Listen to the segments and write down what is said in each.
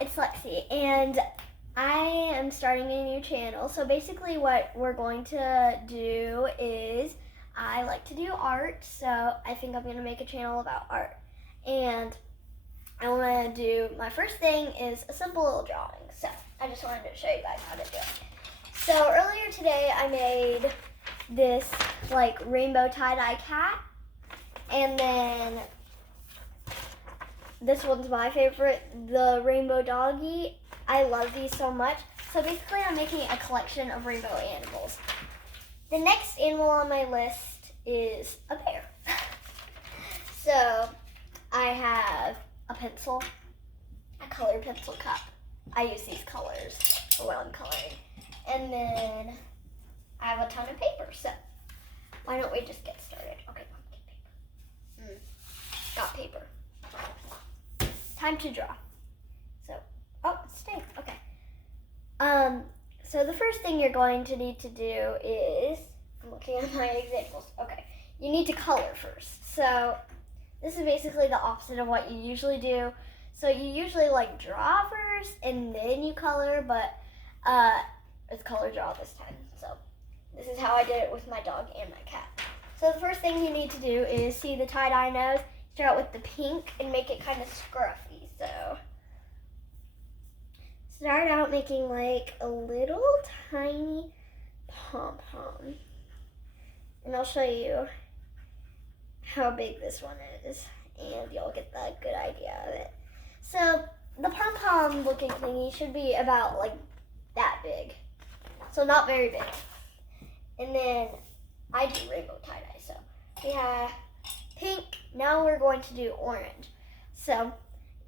it's Lexi, and I am starting a new channel. So basically what we're going to do is, I like to do art, so I think I'm going to make a channel about art. And I want to do, my first thing is a simple little drawing. So I just wanted to show you guys how to do it. So earlier today I made this like rainbow tie-dye cat, and then this one's my favorite, the rainbow doggy. I love these so much. So basically I'm making a collection of rainbow animals. The next animal on my list is a bear. So I have a pencil, a colored pencil cup. I use these colors for when I'm coloring. And then I have a ton of paper. So why don't we just get started? Okay, get paper. Got paper. Time to draw. So, oh, it's staying. Okay. So the first thing you're going to need to do is, I'm looking at my examples. Okay, you need to color first. So this is basically the opposite of what you usually do. So you usually like draw first and then you color, but it's color draw this time. So this is how I did it with my dog and my cat. So the first thing you need to do is see the tie-dye nose, start with the pink and make it kind of scruffy. So start out making like a little tiny pom-pom. And I'll show you how big this one is, and you'll get the good idea of it. So the pom-pom looking thingy should be about like that big. So not very big. And then I do rainbow tie-dye. So we have pink. Now we're going to do orange. So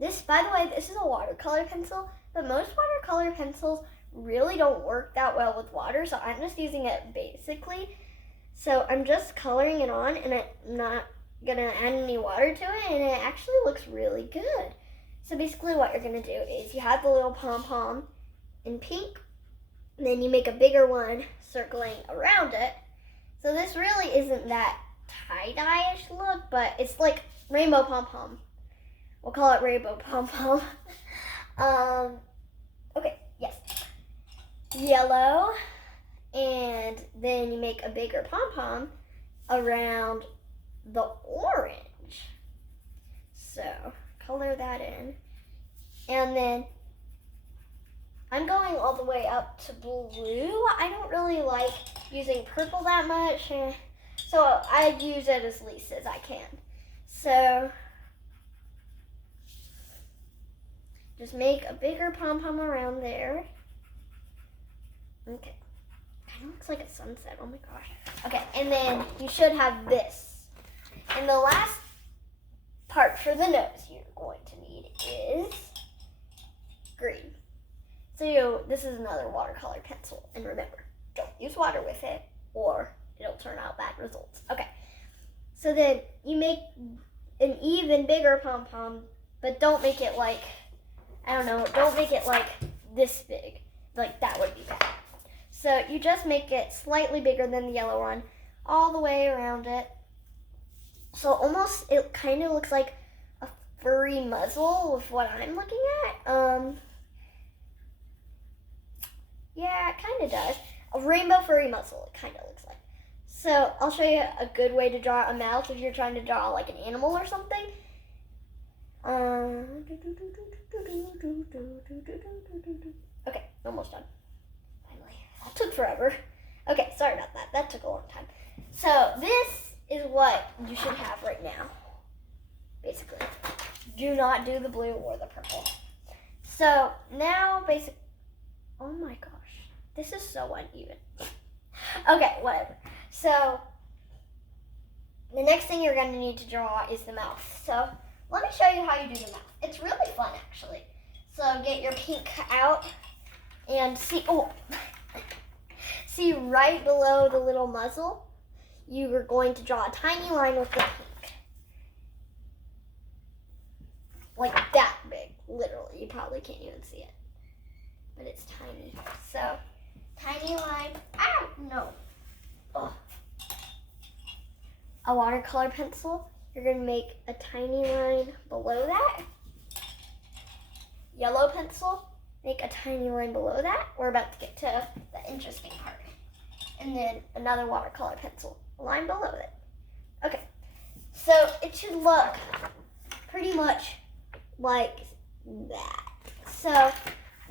this, by the way, this is a watercolor pencil, but most watercolor pencils really don't work that well with water, so I'm just using it basically. So I'm just coloring it on, and I'm not gonna add any water to it, and it actually looks really good. So basically what you're gonna do is you have the little pom-pom in pink, and then you make a bigger one circling around it. So this really isn't that tie-dye-ish look, but it's like rainbow pom-pom. We'll call it rainbow pom-pom. Okay, yes. Yellow, and then you make a bigger pom-pom around the orange. So color that in. And then I'm going all the way up to blue. I don't really like using purple that much, so I use it as least as I can. So just make a bigger pom-pom around there. Okay. Kind of looks like a sunset. Oh my gosh. Okay, and then you should have this. And the last part for the nose you're going to need is green. So this is another watercolor pencil. And remember, don't use water with it or it'll turn out bad results. Okay. So then you make an even bigger pom-pom, but don't make it like, I don't know, don't make it like this big. Like that would be bad. So you just make it slightly bigger than the yellow one, all the way around it. So almost, it kind of looks like a furry muzzle with what I'm looking at. Yeah, it kind of does. A rainbow furry muzzle, it kind of looks like. So I'll show you a good way to draw a mouth if you're trying to draw like an animal or something. Okay, almost done. Finally. That took forever. Okay, sorry about that. That took a long time. So this is what you should have right now. Basically. Do not do the blue or the purple. So now oh my gosh. This is so uneven. Okay, whatever. So the next thing you're going to need to draw is the mouth. So let me show you how you do the mouth. It's really fun, actually. So get your pink out and see right below the little muzzle, you are going to draw a tiny line with the pink. Like that big, literally. You probably can't even see it, but it's tiny. So, tiny line. Ow, no. Ugh. A watercolor pencil. You're going to make a tiny line below that. yellow pencil, make a tiny line below that. We're about to get to the interesting part. And then another watercolor pencil, a line below it. Okay, so it should look pretty much like that. So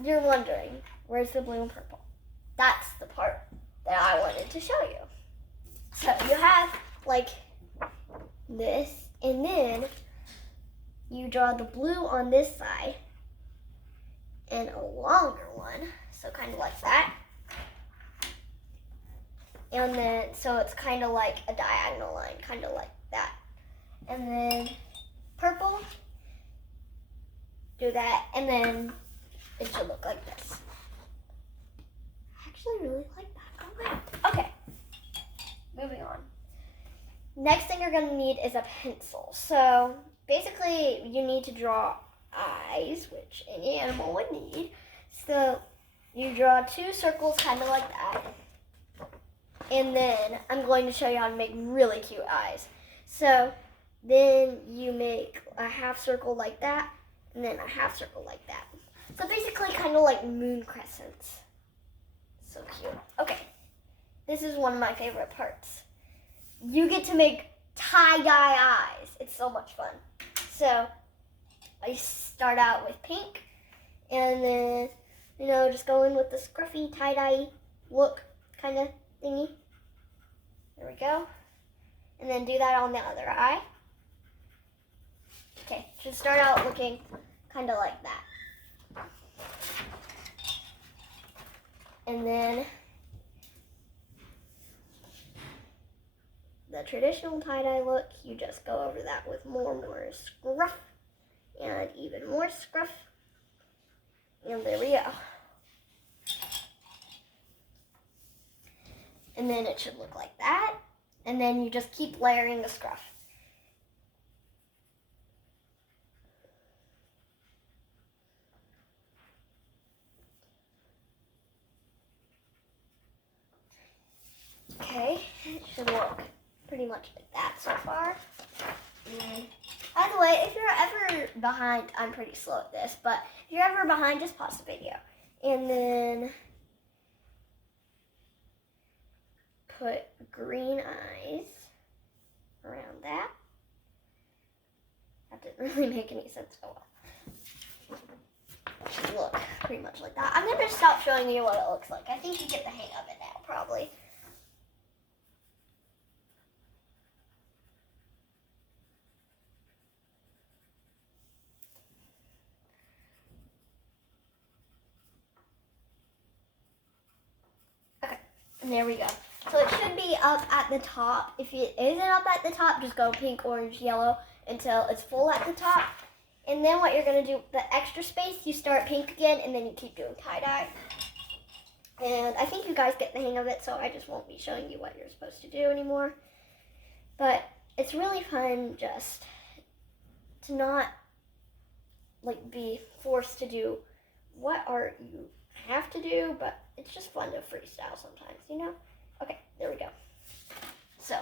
you're wondering, where's the blue and purple? That's the part that I wanted to show you. So you have like this, and then you draw the blue on this side and a longer one, so kind of like that. And then, so it's kind of like a diagonal line, kind of like that. And then purple, do that, and then it should look like this. I actually really like that. Okay, moving on. Next thing you're gonna need is a pencil. So basically you need to draw eyes, which any animal would need. So you draw 2 circles kind of like that. And then I'm going to show you how to make really cute eyes. So then you make a half circle like that, and then a half circle like that. So basically kind of like moon crescents. So cute. Okay, this is one of my favorite parts. You get to make tie-dye eyes. It's so much fun. So I start out with pink, and then, just go in with the scruffy tie-dye look kind of thingy. There we go. And then do that on the other eye. Okay, should start out looking kind of like that. And then the traditional tie-dye look, you just go over that with more scruff and even more scruff. And there we go. And then it should look like that. And then you just keep layering the scruff. Okay, it should look pretty much like that so far. By the way, if you're ever behind, I'm pretty slow at this, but if you're ever behind, just pause the video. And then put green eyes around that. That didn't really make any sense. Oh well. It should look pretty much like that. I'm going to stop showing you what it looks like. I think you get the hang of it now, probably. And there we go. So it should be up at the top. If it isn't up at the top, just go pink, orange, yellow until it's full at the top. And then what you're going to do, the extra space, you start pink again, and then you keep doing tie-dye. And I think you guys get the hang of it, so I just won't be showing you what you're supposed to do anymore. But it's really fun just to not be forced to do what art you have to do, but it's just fun to freestyle sometimes, Okay, there we go. So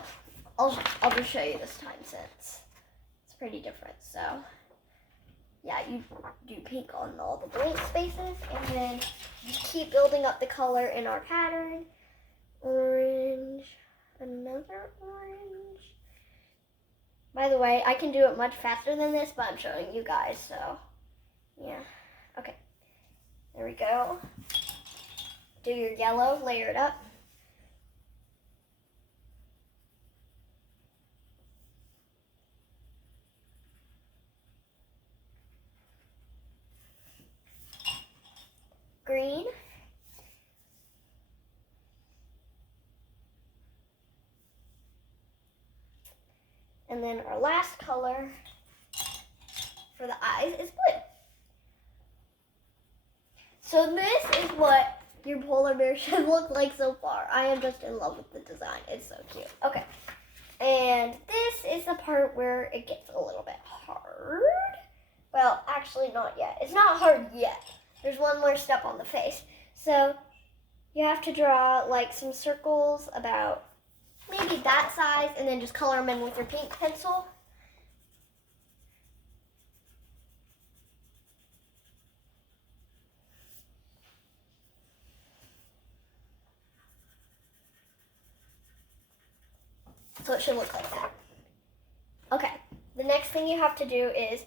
I'll just show you this time since it's pretty different. So yeah, you do pink on all the blank spaces, and then just keep building up the color in our pattern. Orange, another orange. By the way, I can do it much faster than this, but I'm showing you guys, so yeah. Okay, there we go. Do your yellow, layer it up. Green. And then our last color for the eyes is blue. So this is what your polar bear should look like so far. I am just in love with the design. It's so cute. Okay. And this is the part where it gets a little bit hard. Well, actually not yet. It's not hard yet. There's one more step on the face. So you have to draw some circles about maybe that size, and then just color them in with your pink pencil. So it should look like that. Okay, the next thing you have to do is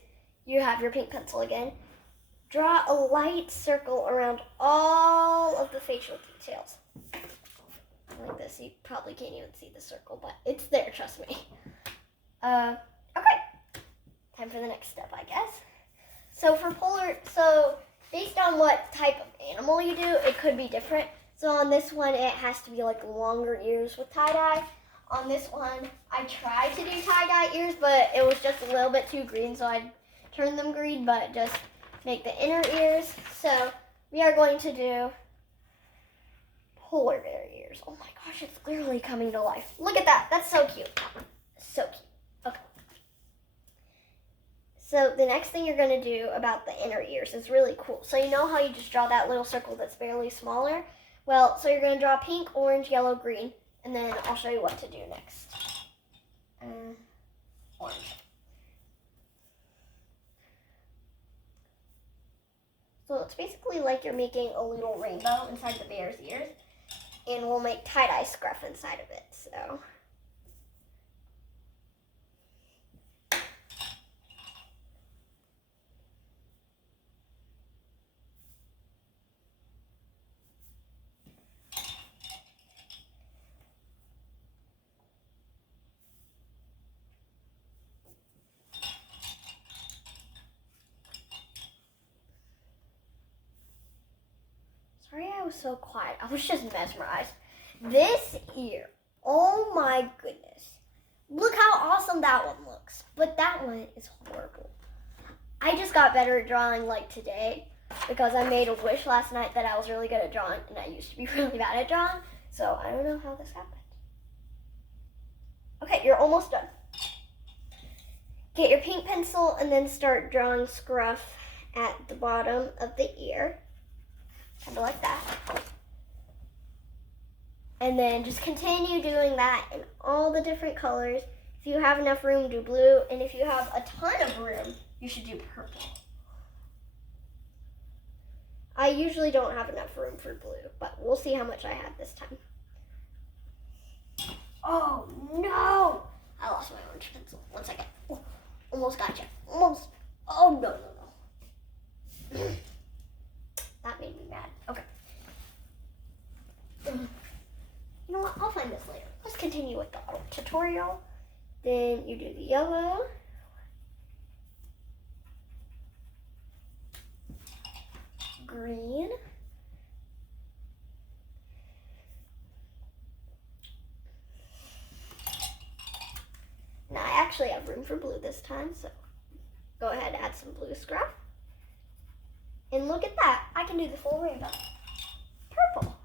you have your pink pencil again. Draw a light circle around all of the facial details. Like this. You probably can't even see the circle, but it's there, trust me. Okay, time for the next step, I guess. So based on what type of animal you do, it could be different. So on this one, it has to be like longer ears with tie-dye. On this one, I tried to do tie-dye ears, but it was just a little bit too green, so I turned them green, but just make the inner ears. So we are going to do polar bear ears. Oh my gosh, it's literally coming to life. Look at that. That's so cute. So cute. Okay. So the next thing you're going to do about the inner ears is really cool. So you know how you just draw that little circle that's barely smaller? Well, so you're going to draw pink, orange, yellow, green, and then I'll show you what to do next. Orange. So it's basically like you're making a little rainbow inside the bear's ears, and we'll make tie-dye scruff inside of it, so. Sorry I was so quiet. I was just mesmerized. This ear, oh my goodness. Look how awesome that one looks. But that one is horrible. I just got better at drawing like today because I made a wish last night that I was really good at drawing, and I used to be really bad at drawing. So I don't know how this happened. Okay, you're almost done. Get your pink pencil and then start drawing scruff at the bottom of the ear. Kind of like that. And then just continue doing that in all the different colors. If you have enough room, do blue. And if you have a ton of room, you should do purple. I usually don't have enough room for blue, but we'll see how much I have this time. Oh no! I lost my orange pencil. 1 second. Oh, almost got you. Almost. Oh no, no, no. That made me mad. Okay. You know what? I'll find this later. Let's continue with the tutorial. Then you do the yellow. Green. Now I actually have room for blue this time, so go ahead and add some blue scruff. And look at that. I can do the full rainbow. Purple.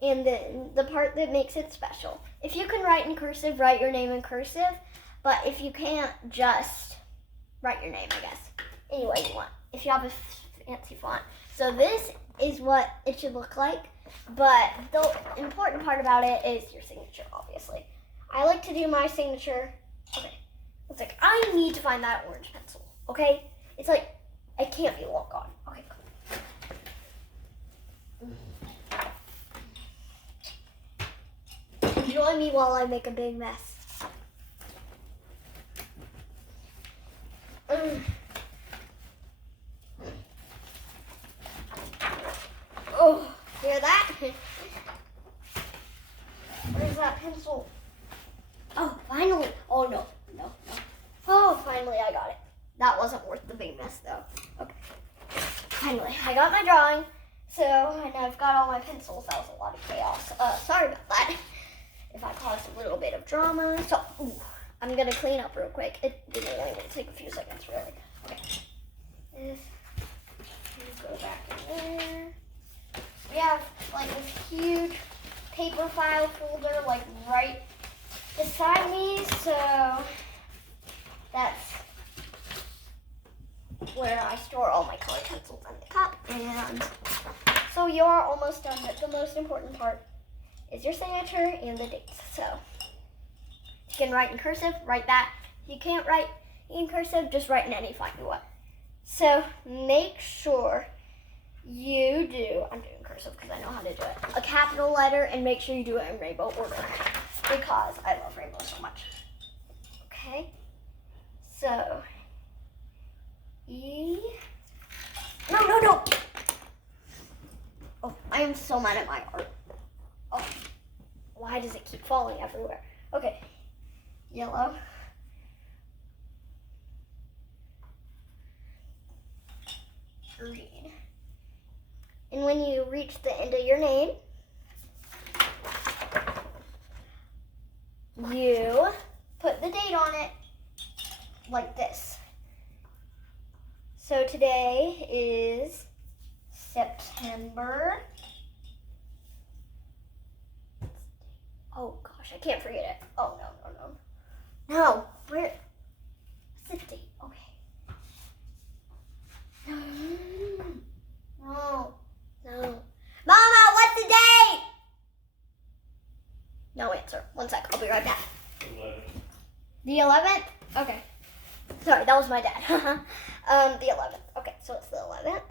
And then the part that makes it special. If you can write in cursive, write your name in cursive. But if you can't, just write your name, I guess. Any way you want. If you have a fancy font. So this is what it should look like. But the important part about it is your signature, obviously. I like to do my signature. Okay. It's like, I need to find that orange pencil. Okay? It's like, it can't be long gone. Okay, cool. Join me while I make a big mess. Oh, hear that? Where's that pencil? Oh, finally. Oh, no. Oh, finally I got it. That wasn't worth the big mess, though. Okay. Finally, I got my drawing. So, and I've got all my pencils. That was a lot of chaos. Sorry about that. If I caused a little bit of drama. So, I'm going to clean up real quick. It didn't only take a few seconds, really. Okay. This. Go back in there. We have, like, this huge paper file folder, like, right beside me. So, that's where I store all my colored pencils in the cup. And so you're almost done, but the most important part is your signature and the dates. So you can write in cursive, write that. If you can't write in cursive, just write in any font you want. So make sure you do, I'm doing cursive because I know how to do it, a capital letter, and make sure you do it in rainbow order because I love rainbow so much. Okay, so E, no. Oh, I am so mad at my art. Oh, why does it keep falling everywhere? Okay, yellow. Green. And when you reach the end of your name, you put the date on it like this. So today is September. Oh gosh, I can't forget it. Oh no. No, where? What's the date? Okay. No. Mama, what's the date? No answer. One sec, I'll be right back. 11. The 11th? Okay. Sorry, that was my dad. The 11th. Okay, so it's the 11th.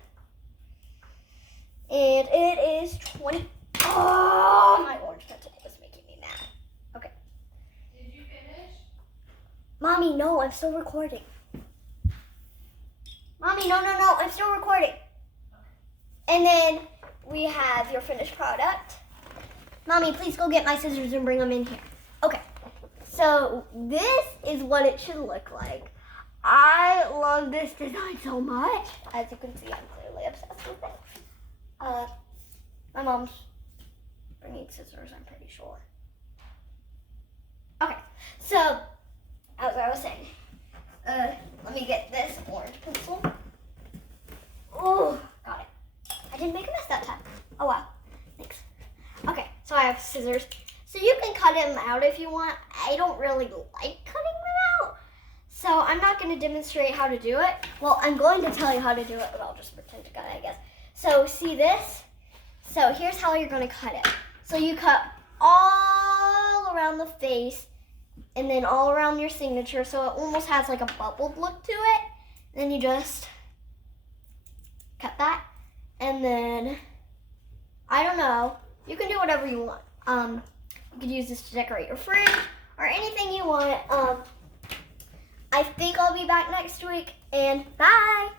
And it is 20. Oh, my orange pencil is making me mad. Okay. Did you finish? Mommy, no, I'm still recording. Mommy, no, I'm still recording. And then we have your finished product. Mommy, please go get my scissors and bring them in here. Okay, so this is what it should look like. I love this design so much. As you can see, I'm clearly obsessed with it. My mom's bringing scissors, I'm pretty sure. Okay, so as I was saying, let me get this orange pencil. Oh, got it. I didn't make a mess that time. Oh wow, thanks. Okay, so I have scissors. So you can cut them out if you want. I don't really like cutting them out, so I'm not going to demonstrate how to do it. Well, I'm going to tell you how to do it, but I'll just pretend to cut it, I guess. So see this? So here's how you're going to cut it. So you cut all around the face and then all around your signature, so it almost has like a bubbled look to it. Then you just cut that, and then, I don't know, you can do whatever you want. You could use this to decorate your fridge or anything you want. I think I'll be back next week, and bye!